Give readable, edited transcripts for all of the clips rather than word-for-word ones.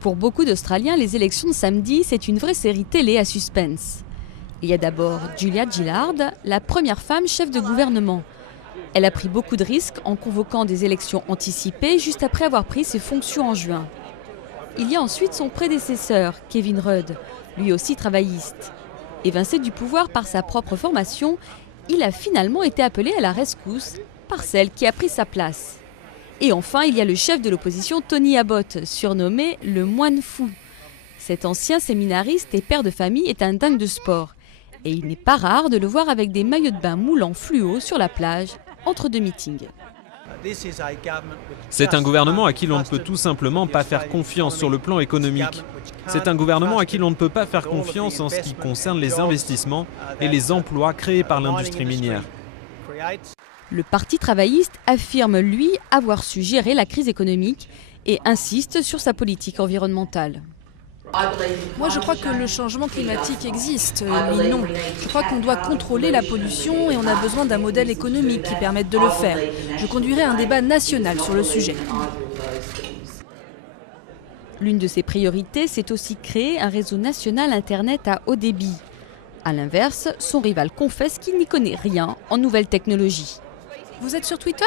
Pour beaucoup d'Australiens, les élections de samedi, c'est une vraie série télé à suspense. Il y a d'abord Julia Gillard, la première femme chef de gouvernement. Elle a pris beaucoup de risques en convoquant des élections anticipées juste après avoir pris ses fonctions en juin. Il y a ensuite son prédécesseur, Kevin Rudd, lui aussi travailliste. Évincé du pouvoir par sa propre formation, il a finalement été appelé à la rescousse par celle qui a pris sa place. Et enfin, il y a le chef de l'opposition, Tony Abbott, surnommé le moine fou. Cet ancien séminariste et père de famille est un dingue de sport. Et il n'est pas rare de le voir avec des maillots de bain moulants fluo sur la plage, entre deux meetings. C'est un gouvernement à qui l'on ne peut tout simplement pas faire confiance sur le plan économique. C'est un gouvernement à qui l'on ne peut pas faire confiance en ce qui concerne les investissements et les emplois créés par l'industrie minière. Le Parti travailliste affirme, lui, avoir su gérer la crise économique et insiste sur sa politique environnementale. Moi, je crois que le changement climatique existe. Lui, non. Je crois qu'on doit contrôler la pollution et on a besoin d'un modèle économique qui permette de le faire. Je conduirai un débat national sur le sujet. L'une de ses priorités, c'est aussi créer un réseau national Internet à haut débit. A l'inverse, son rival confesse qu'il n'y connaît rien en nouvelles technologies. Vous êtes sur Twitter ?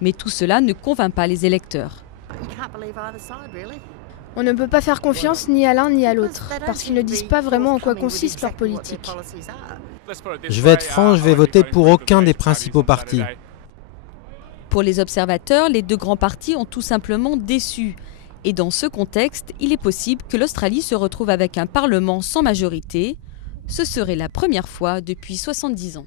Mais tout cela ne convainc pas les électeurs. On ne peut pas faire confiance ni à l'un ni à l'autre, parce qu'ils ne disent pas vraiment en quoi consiste leur politique. Je vais être franc, je vais voter pour aucun des principaux partis. Pour les observateurs, les deux grands partis ont tout simplement déçu. Et dans ce contexte, il est possible que l'Australie se retrouve avec un parlement sans majorité. Ce serait la première fois depuis 70 ans.